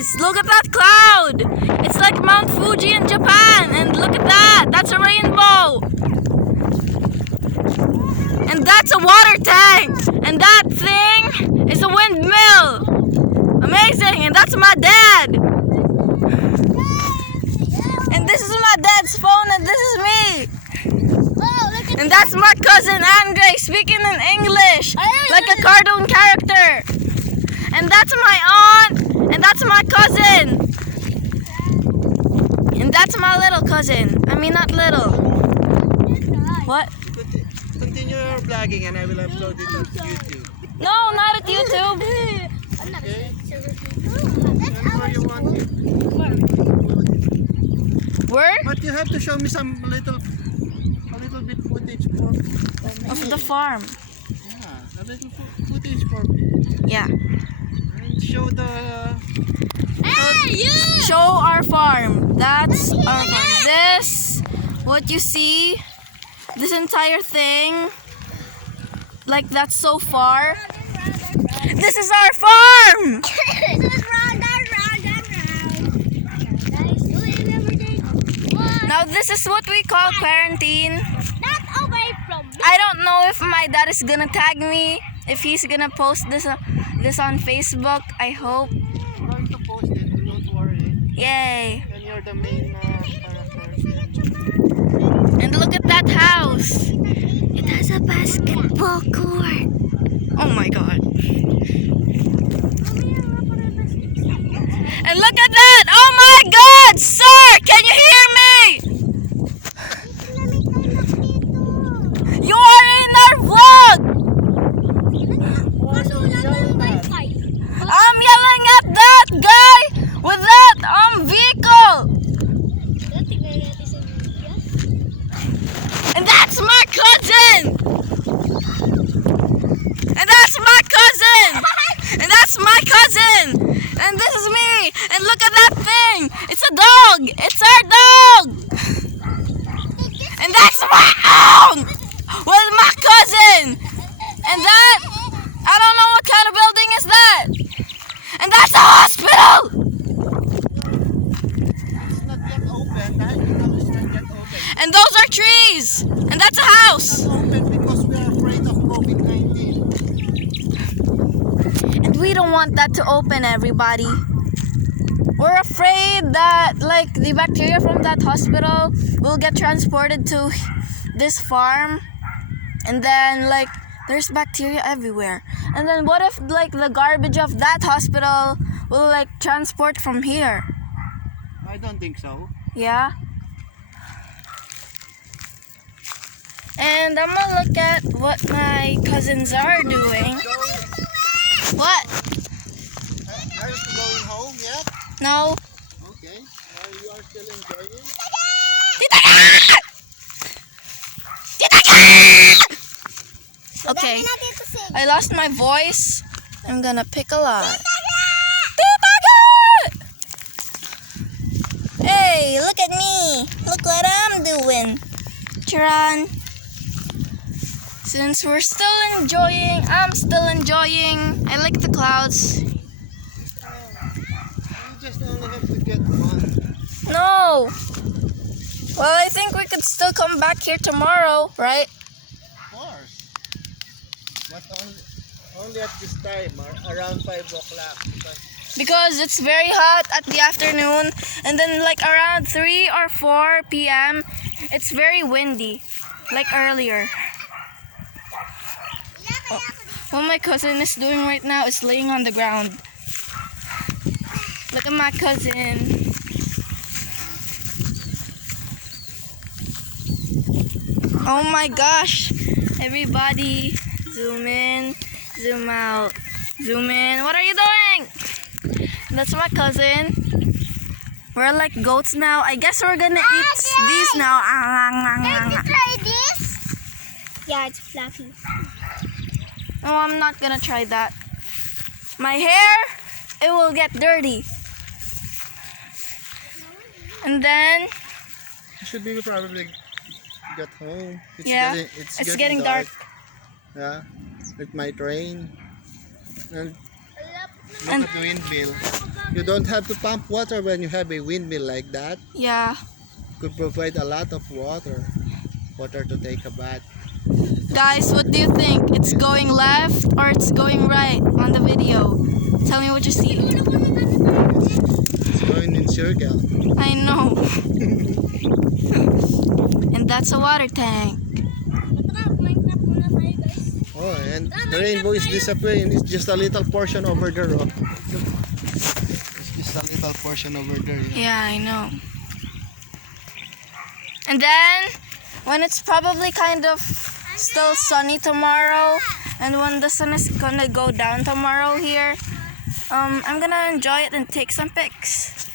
Guys, look at that cloud. It's like Mount Fuji in Japan. And look at that. That's a rainbow. And that's a water tank. And that thing is a windmill. Amazing. And that's my dad. And this is my dad's phone. And this is me. And that's my cousin Andre speaking in English like a cartoon character. And that's my aunt. And that's my cousin. And that's my little cousin. I mean, not little. What? Continue your vlogging and I will upload it on YouTube. No, not at YouTube. Okay? Whenever you want it. Where? But you have to show me some little bit footage for me. Of the farm. Yeah, a little footage for me. Yeah. And show the... Show our farm. That's our farm. This, what you see, this entire thing, like that's so far. This is our farm. Now this is what we call quarantine. Not away from me. I don't know if my dad is gonna tag me, if he's gonna post this on Facebook. I hope. I'm going to post it, don't worry. Yay. And you're the main characters. And look at that house. It has a basketball court. Oh my god. And look at that! Oh my god! Sir! Can you hear me? You are in our vlog! I'm yelling at that guy with that vehicle! And that's my cousin! And that's my cousin! And that's my cousin! And this is me! And look at that thing! It's a dog! It's our dog! And that's my own! With my cousin! And that, I don't know what kind of building is that! And that's a hospital! It's not yet open. That you know it's not yet open. And those are trees! And that's a house! It's not open because we are afraid of COVID-19. And we don't want that to open, everybody. We're afraid that like the bacteria from that hospital will get transported to this farm, and then like there's bacteria everywhere. And then what if like the garbage of that hospital will like transport from here? I don't think so. Yeah. And I'm gonna look at what my cousins are doing. What? Are you going home yet? No. Okay. You are still enjoying? Okay, I lost my voice. I'm gonna pick a lot. Hey, look at me. Look what I'm doing. Charan. Since we're still enjoying, I'm still enjoying. I like the clouds. You just only have to get one. No. Well, I think we could still come back here tomorrow, right? Of course. But only at this time, around 5 o'clock. Because it's very hot at the afternoon, and then like around 3 or 4 p.m. it's very windy, like earlier. What my cousin is doing right now is laying on the ground. Look at my cousin. Oh my gosh, everybody, zoom in, zoom out, zoom in. What are you doing? That's my cousin. We're like goats now. I guess we're gonna eat these now. Can you try this? Yeah, it's fluffy. No, I'm not gonna try that. My hair, it will get dirty. And then, You should be probably get home. It's getting dark. Yeah, it might rain. And Look at the windmill. You don't have to pump water when you have a windmill like that. Yeah. Could provide a lot of water. Water to take a bath. Guys, what do you think? It's going left or it's going right on the video? Tell me what you see. It's going in circle. I know. And that's a water tank. Oh, and the rainbow is disappearing. It's just a little portion over there. Oh. It's just a little portion over there. Yeah, I know. And then, when it's probably kind of still sunny tomorrow, and when the sun is gonna go down tomorrow here, I'm gonna enjoy it and take some pics.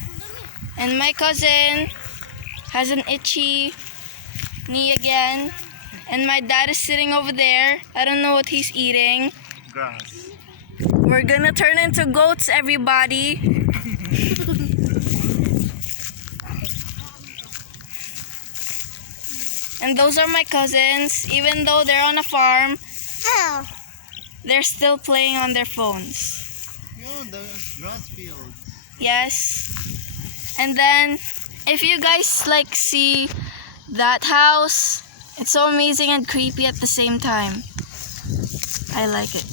And my cousin has an itchy knee again. And my dad is sitting over there. I don't know what he's eating. Grass. We're gonna turn into goats, everybody. And those are my cousins. Even though they're on a farm, Oh. they're still playing on their phones. The grass field. Yes. And then, if you guys like see that house, it's so amazing and creepy at the same time. I like it.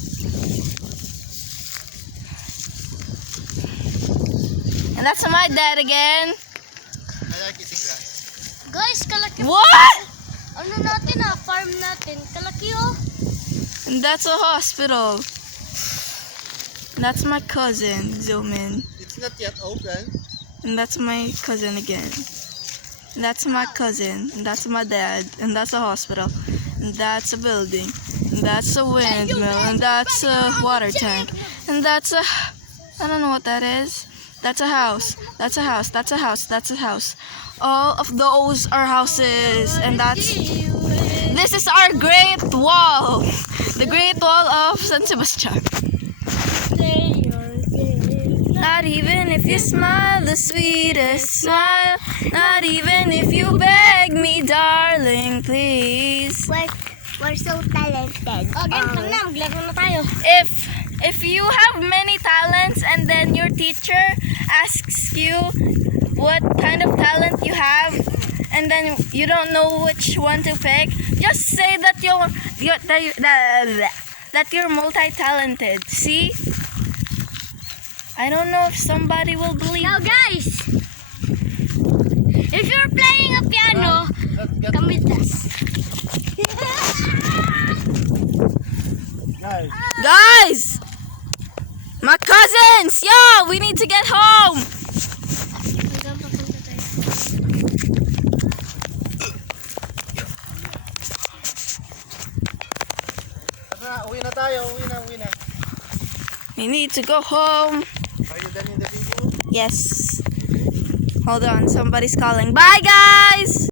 And that's my dad again. I like eating grass. Guys, kalaki. What? Ano natin farm natin. Kalaki oh. And that's a hospital. That's my cousin, zoom in. It's not yet open. And that's my cousin again. And that's my cousin. And that's my dad. And that's a hospital. And that's a building. And that's a windmill. And that's a water tank. And that's a... I don't know what that is. That's a house. That's a house. That's a house. That's a house. All of those are houses. And that's... This is our Great Wall. The Great Wall of San Sebastian. Not even if you smile the sweetest smile. Not even if you beg me, darling, please. We're so talented. Okay, na, maglaro na tayo. If you have many talents and then your teacher asks you what kind of talent you have and then you don't know which one to pick, just say that you're multi-talented. See? I don't know if somebody will believe. Now guys, if you're playing a piano, come with us. Guys, Guys! My cousins! Yo, we need to get home! tara, uwi na tayo. Uwi na. We need to go home. Are you done in the video? Yes. Hold on, somebody's calling. Bye, guys!